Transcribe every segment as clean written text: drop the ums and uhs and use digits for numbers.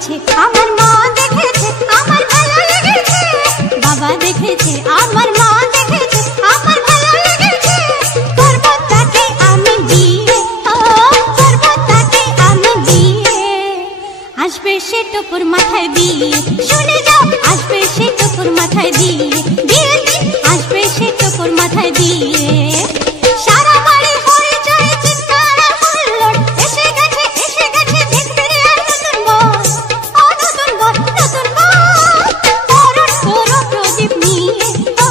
দেখেছে আমার মা দেখেছে আমার ভালো লেগেছে বাবা দেখেছে আমার মা দেখেছে আমার ভালো লেগেছে করব তাকে আমি বিয়ে ও করব তাকে আমি বিয়ে আসবে সে টুকুর মাথায় দিয়ে শুনে যাও আসবে সে টুকুর মাথায় দিয়ে বিয়ে আসবে সে টুকুর মাথায় দিয়ে সারা বাড়ি হয়ে যায় চিৎকার হুল্লোড় এসে গেছে দেখবে রে নতুন বর ও নতুন বর বরণ করো প্রদীপ নিয়ে ও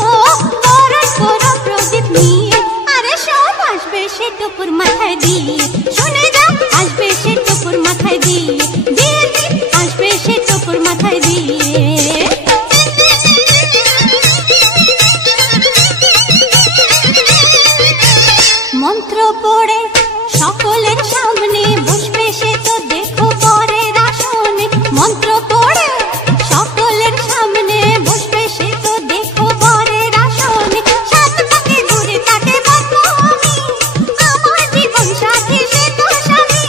বরণ করো প্রদীপ নিয়ে আরে সব আসবে সে টুকুর মাথায় দিয়ে শুনে যাও আসবে সে টুকুর মাথায় দিয়ে বিয়ে আসবে সে টুকুর মাথায় দিয়ে মন্ত্র পড়ে সকলের সামনে বসবে সে তো দেখো বরের আসনে মন্ত্র পড়ে সকলের সামনে বসবে সে তো দেখো বরের আসনে সাত পাকে ঘুরে তাকে বলবো আমি আমার জীবন সাথী সে তো স্বামী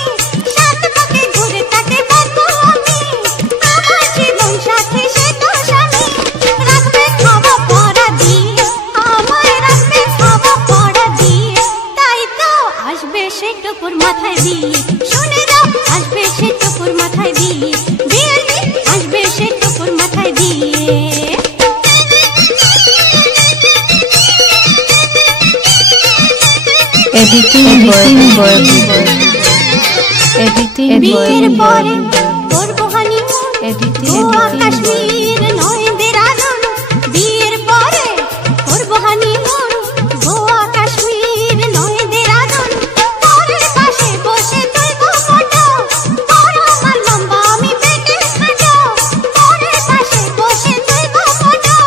সাত পাকে ঘুরে তাকে বলবো আমি আমার জীবন সাথী সে তো স্বামী রাখবে খাওয়া পড়া দিয়ে আমায় রাখবে খাওয়া পড়া দিয়ে তাই তো আসবে সে টুকুর মাথায় দিয়ে শুনে যাও আসবে সে টুকুর মাথায় দিয়ে বিয়ে আসবে সে টুকুর মাথায় দিয়ে বিয়ের পরে করবো হানিমুন গোয়া কাশ্মীর নয় দেরাদুন বিয়ের পরে করবো হানিমুন গোয়া কাশ্মীর নয় দেরাদুন বরের পাশে বসে তুলবো ফটো বর আমার লম্বা আমি পেটে খাটো বরের পাশে বসে তুলবো ফটো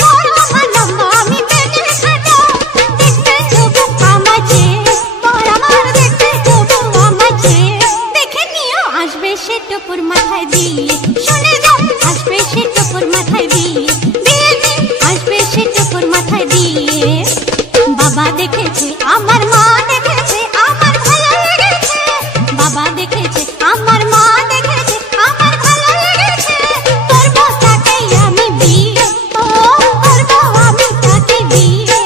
বর আমার লম্বা আমি পেটে খাটো দেখতে তবু আমাকে বর আমার দেখতে তবু আমাকে দেখে নিও আসবে সে টুকুর মাথায় দিয়ে শুনে যাও আসবে সে টুকুর মাথায় দিয়ে বিয়ে আসবে সে টুকুর মাথায় দিয়ে বাবা দেখেছে আমার মা দেখেছে আমার ভালো লেগেছে বাবা দেখেছে আমার মা দেখেছে আমার ভালো লেগেছে করব তাকে আমি বিয়ে ও করব আমি তাকে বিয়ে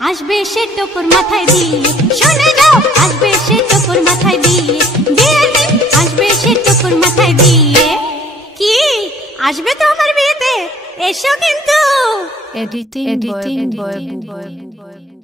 আসবে সে টুকুর মাথায় দিয়ে শুনে যাও আসবে সে টুকুর মাথায় দিয়ে বিয়ে আসবে সে টুকুর মাথায় দিয়ে কি আসবে তো আমার বিয়েতে এসো কিন্তু এডিটিং বয়